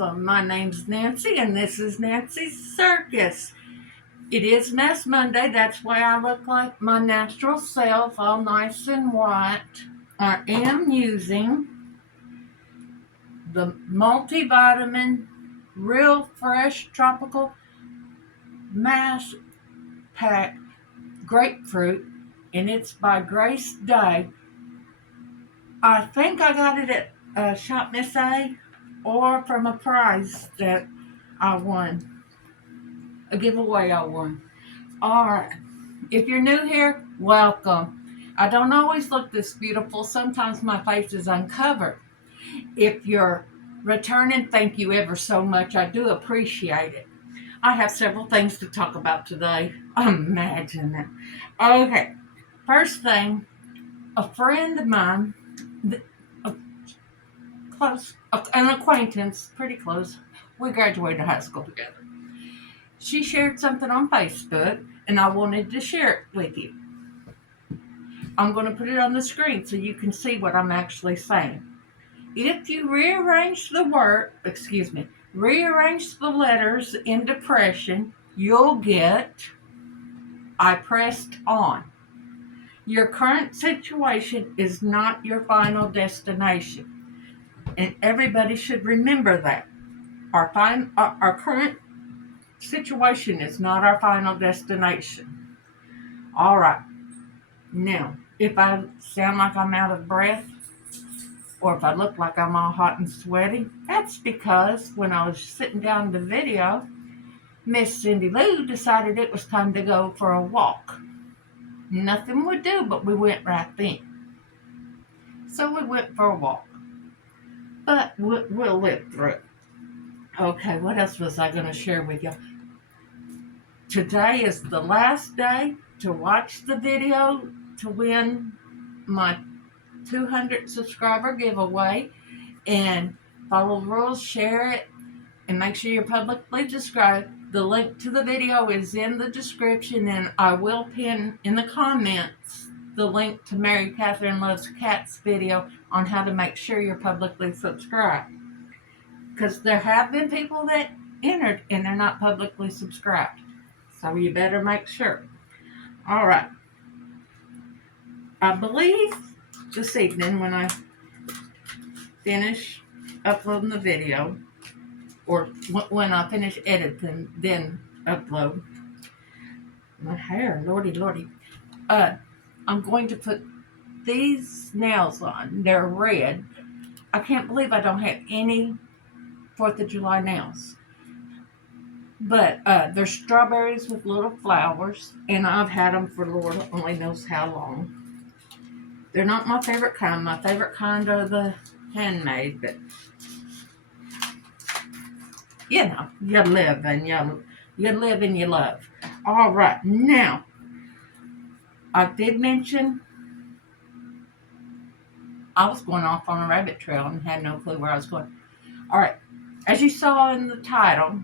welcome. My name's Nancy, and this is Nancy's Circus. It is Mess Monday. That's why I look like my natural self, all nice and white. I am using the multivitamin, real fresh tropical mash pack grapefruit, and it's by Grace Day. I think I got it at Shop Miss A or from a prize that I won, a giveaway I won. All right. If you're new here, welcome. I don't always look this beautiful. Sometimes my face is uncovered. If you're returning, thank you ever so much. I do appreciate it. I have several things to talk about today. Imagine that. Okay. First thing, a friend of mine, a close, an acquaintance, pretty close. We graduated high school together. She shared something on Facebook, and I wanted to share it with you. I'm going to put it on the screen so you can see what I'm actually saying. If you rearrange the letters in depression, you'll get, I pressed on. Your current situation is not your final destination. And everybody should remember that. Our current situation is not our final destination. All right. Now, if I sound like I'm out of breath, or if I look like I'm all hot and sweaty, that's because when I was sitting down the video, Miss Cindy Lou decided it was time to go for a walk. Nothing would do, but we went right then. So we went for a walk. But we'll live through it. Okay, what else was I going to share with you? Today is the last day to watch the video to win my 200 subscriber giveaway. And follow the rules, share it, and make sure you're publicly subscribed. The link to the video is in the description, and I will pin in the comments the link to Mary Catherine Loves Cats video on how to make sure you're publicly subscribed. Because there have been people that entered and they're not publicly subscribed. So you better make sure. All right. I believe this evening when I finish uploading the video, or when I finish editing, then upload. My hair, lordy. I'm going to put these nails on. They're red. I can't believe I don't have any 4th of July nails. But they're strawberries with little flowers, and I've had them for Lord only knows how long. They're not my favorite kind. My favorite kind are the handmade, but you know, you live and you love. All right, now I did mention I was going off on a rabbit trail and had no clue where I was going. All right, as you saw in the title,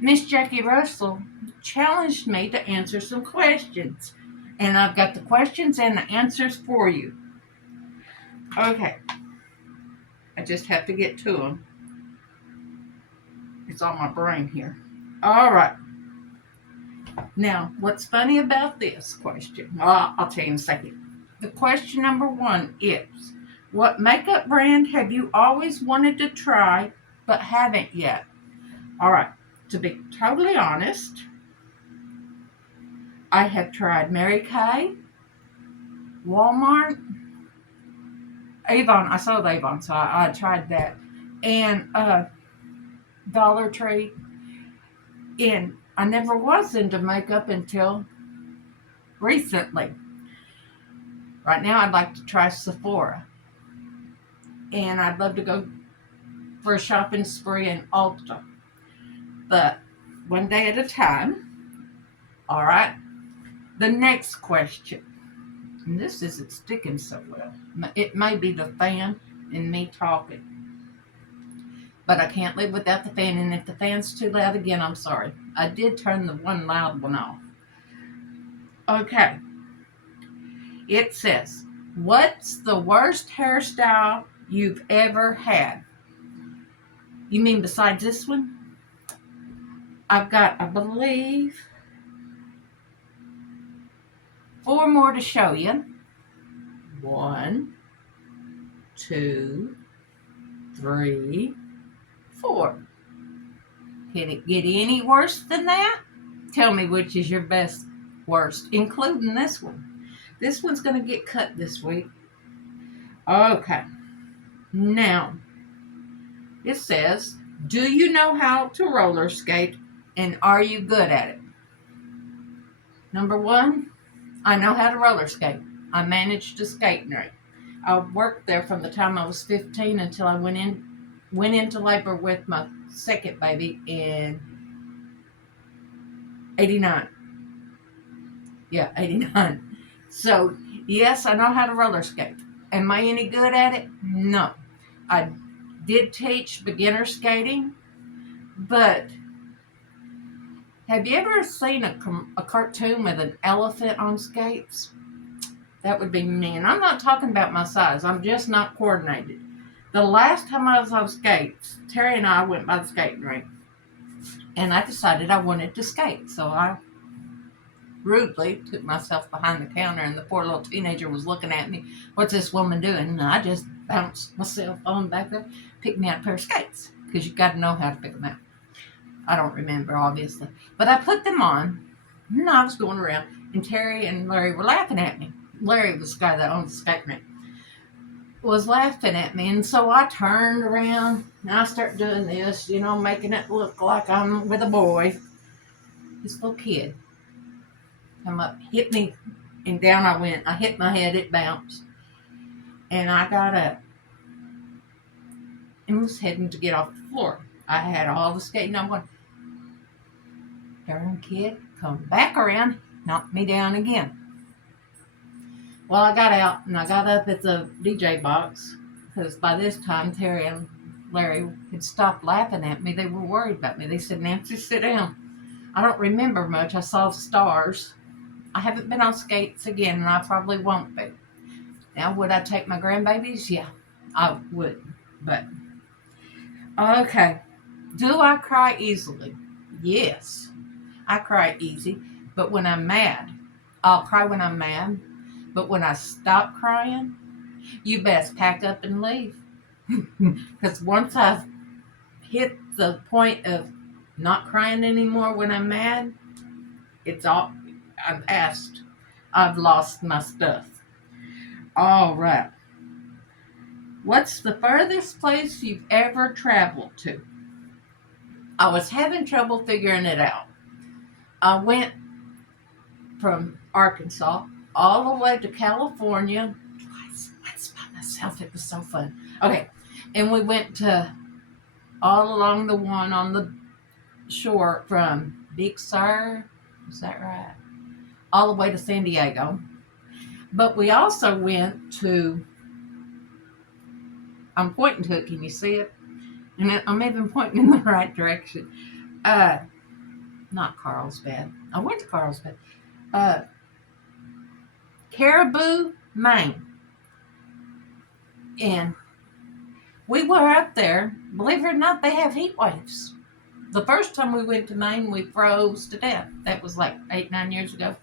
Miss Jackie Russell challenged me to answer some questions, and I've got the questions and the answers for you. Okay, I just have to get to them. It's on my brain here. All right. Now, what's funny about this question? Well, I'll tell you in a second. The question number 1 is, what makeup brand have you always wanted to try but haven't yet? All right. To be totally honest, I have tried Mary Kay, Walmart, Avon. I sold Avon, so I tried that. And Dollar Tree. And I never was into makeup until recently. Right now, I'd like to try Sephora. And I'd love to go for a shopping spree in Ulta. But one day at a time. All right. The next question. And this isn't sticking so well. It may be the fan and me talking. But I can't live without the fan. And if the fan's too loud again, I'm sorry. I did turn the one loud one off. Okay. It says, what's the worst hairstyle you've ever had. You mean besides this one? I've got, I believe, 4 more to show you. 1, 2, 3, 4. Can it get any worse than that? Tell me which is your best worst, including this one. This one's going to get cut this week. Okay. Now, it says, do you know how to roller skate and are you good at it? Number 1, I know how to roller skate. I managed a skating rink. I worked there from the time I was 15 until I went into labor with my second baby in 89. Yeah, 89. So, yes, I know how to roller skate. Am I any good at it? No. I did teach beginner skating, but have you ever seen a cartoon with an elephant on skates? That would be me. And I'm not talking about my size. I'm just not coordinated. The last time I was on skates, Terry and I went by the skating rink. And I decided I wanted to skate. So I rudely took myself behind the counter, and the poor little teenager was looking at me. What's this woman doing? And I just bounced myself on back there, picked me out a pair of skates, because you got to know how to pick them out. I don't remember, obviously. But I put them on, and I was going around, and Terry and Larry were laughing at me. Larry was the guy that owned the skate rink, was laughing at me, and so I turned around, and I started doing this, making it look like I'm with a boy. This little kid come up, hit me, and down I went. I hit my head, it bounced, and I got up and was heading to get off the floor. I had all the skating on. Going, darn kid, come back around, knocked me down again. Well, I got out and I got up at the DJ box, because by this time Terry and Larry had stopped laughing at me. They were worried about me. They said, Nancy, sit down. I don't remember much. I saw stars. I haven't been on skates again, and I probably won't be. Now, would I take my grandbabies? Yeah, I would. But, okay. Do I cry easily? Yes, I cry easy. But when I'm mad, I'll cry when I'm mad. But when I stop crying, you best pack up and leave. Because once I've hit the point of not crying anymore when I'm mad, it's all, I've asked. I've lost my stuff. All right. What's the furthest place you've ever traveled to? I was having trouble figuring it out. I went from Arkansas all the way to California twice by myself. It was so fun. Okay. And we went to all along the one on the shore from Big Sur. Is that right? All the way to San Diego. But we also went to, I'm pointing to it. Can you see it? And I'm even pointing in the right direction. Not Carlsbad. I went to Carlsbad. Caribou, Maine. And we were up there. Believe it or not, they have heat waves. The first time we went to Maine, we froze to death. That was like 8-9 years ago.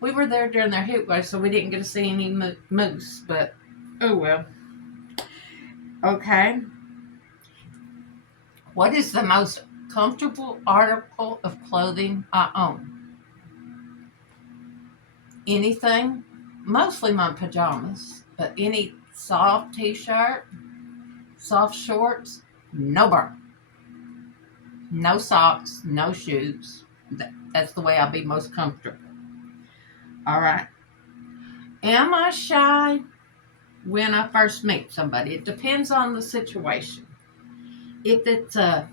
We were there during their heat wave, so we didn't get to see any moose. But, oh well. Okay. What is the most comfortable article of clothing I own? Anything. Mostly my pajamas. But any soft t-shirt, soft shorts, no burn. No socks, no shoes. That's the way I'll be most comfortable. All right. Am I shy when I first meet somebody? It depends on the situation. If it's a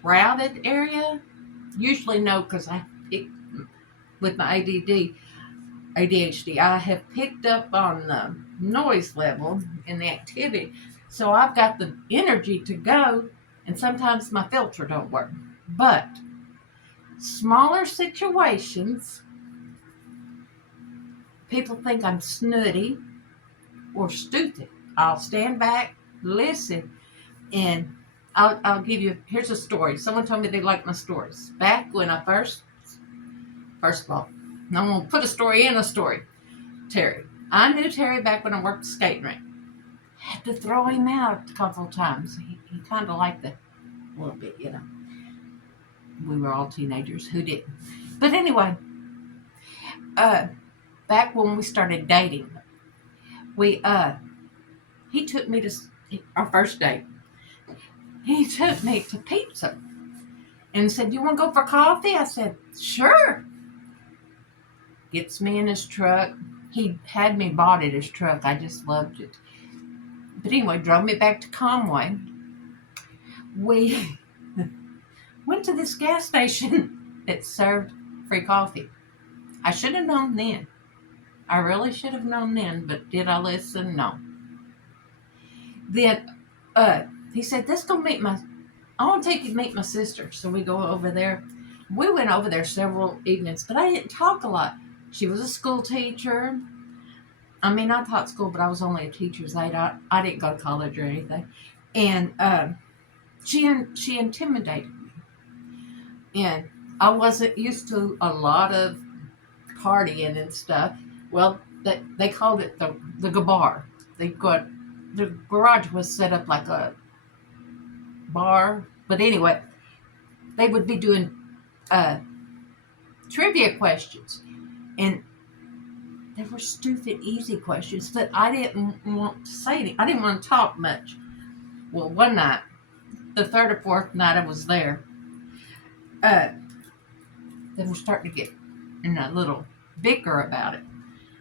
crowded area, usually no, because with my ADHD, I have picked up on the noise level and the activity. So I've got the energy to go, and sometimes my filter don't work. But smaller situations, people think I'm snooty or stupid. I'll stand back, listen, and I'll give you. Here's a story. Someone told me they liked my stories back when I first of all, I'm gonna put a story in a story. Terry, I knew Terry back when I worked the skating rink. Had to throw him out a couple of times. He kind of liked it a little bit, you know. We were all teenagers. Who didn't? But anyway, uh, back when we started dating, we he took me to our first date. He took me to pizza and said, "You want to go for coffee?" I said, "Sure." Gets me in his truck. He had me bought at his truck. I just loved it. But anyway, drove me back to Conway. We went to this gas station that served free coffee. I should have known then. I really should have known then, but did I listen? No. Then he said, "Let's go meet I want to take you to meet my sister." So we go over there. We went over there several evenings, but I didn't talk a lot. She was a school teacher. I mean, I taught school, but I was only a teacher's aide. I didn't go to college or anything. And she intimidated me. And I wasn't used to a lot of partying and stuff. Well, they called it the gabar. The garage was set up like a bar. But anyway, they would be doing trivia questions. And they were stupid, easy questions, but I didn't want to say anything. I didn't want to talk much. Well, one night, the third or fourth night I was there, they were starting to get in a little bicker about it.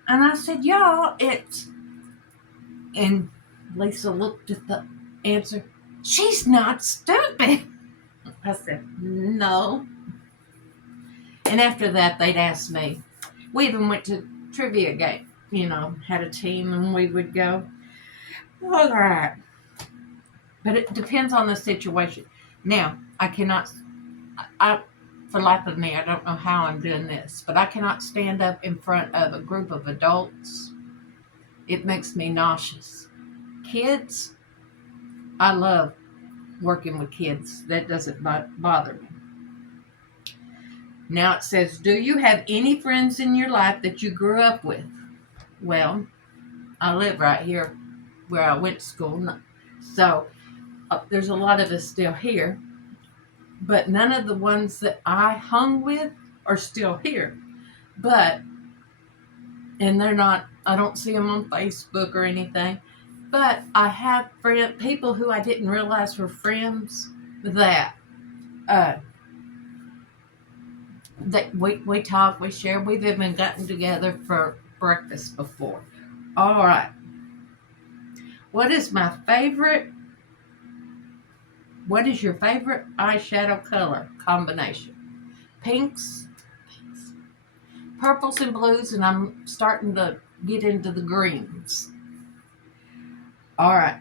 And I said, "Y'all, it's..." And Lisa looked at the answer. "She's not stupid." I said, "No." And after that, they'd ask me. We even went to trivia game. You know, had a team and we would go. All right. But it depends on the situation. Now, I cannot, for life of me, I don't know how I'm doing this, but I cannot stand up in front of a group of adults. It makes me nauseous. Kids, I love working with kids. That doesn't bother me. Now it says, "Do you have any friends in your life that you grew up with?" Well, I live right here where I went to school. So there's a lot of us still here. But none of the ones that I hung with are still here. But, and they're not, I don't see them on Facebook or anything. But I have people who I didn't realize were friends that we talk, we share. We've even gotten together for breakfast before. All right. What is your favorite eyeshadow color combination? Pinks, purples, and blues, and I'm starting to get into the greens. All right.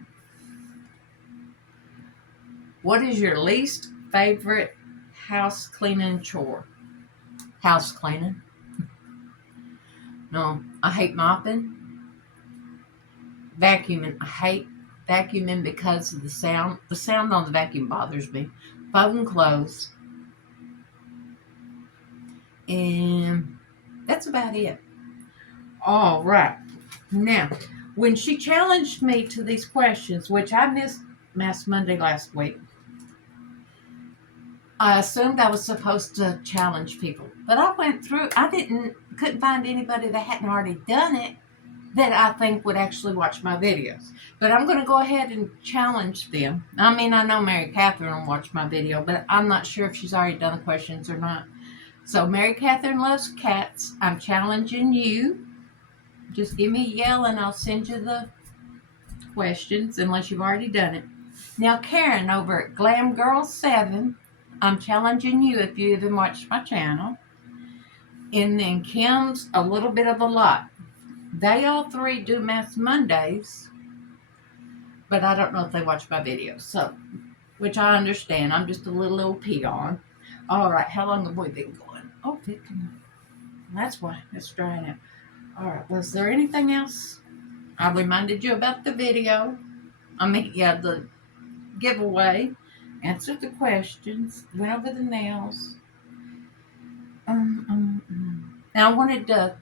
What is your least favorite house cleaning chore? House cleaning. No, I hate mopping. Vacuuming. I hate vacuuming because of the sound. The sound on the vacuum bothers me. Folding clothes. And that's about it. All right. Now, when she challenged me to these questions, which I missed Mass Monday last week, I assumed I was supposed to challenge people. But I went through, couldn't find anybody that hadn't already done it that I think would actually watch my videos. But I'm going to go ahead and challenge them. I mean, I know Mary Catherine will watch my video, but I'm not sure if she's already done the questions or not. So Mary Catherine loves cats. I'm challenging you. Just give me a yell and I'll send you the questions unless you've already done it. Now, Karen over at Glam Girl 7, I'm challenging you if you even watched my channel. And then Kim's a little bit of a lot. They all three do Mass Mondays, but I don't know if they watch my videos. So, which I understand. I'm just a little old peon. All right, how long have we been going? Oh, 15. That's why it's drying out. All right, was there anything else? I reminded you about the video. Yeah, the giveaway. Answered the questions. Went over the nails. Now I wanted to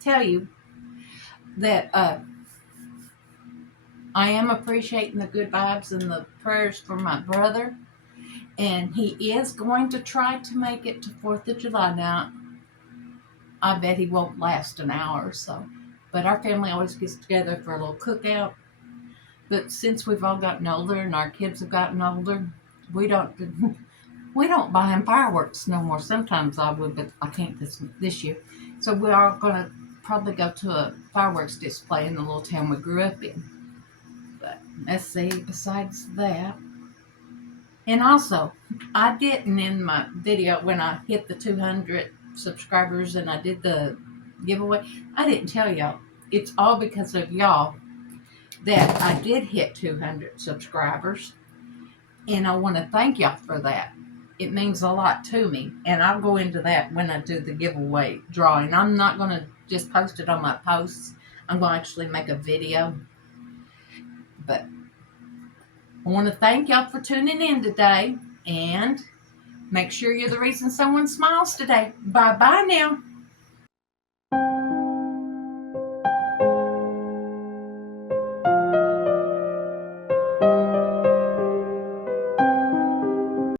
tell you that I am appreciating the good vibes and the prayers for my brother. And he is going to try to make it to 4th of July. Now, I bet he won't last an hour or so. But our family always gets together for a little cookout. But since we've all gotten older and our kids have gotten older, we don't buy him fireworks no more. Sometimes I would, but I can't this year. So we are going to probably go to a fireworks display in the little town we grew up in. But let's see, besides that. And also, I didn't in my video when I hit the 200 subscribers and I did the giveaway, I didn't tell y'all. It's all because of y'all that I did hit 200 subscribers. And I want to thank y'all for that. It means a lot to me. And I'll go into that when I do the giveaway drawing. I'm not going to just post it on my posts. I'm going to actually make a video. But I want to thank y'all for tuning in today. And make sure you're the reason someone smiles today. Bye-bye now.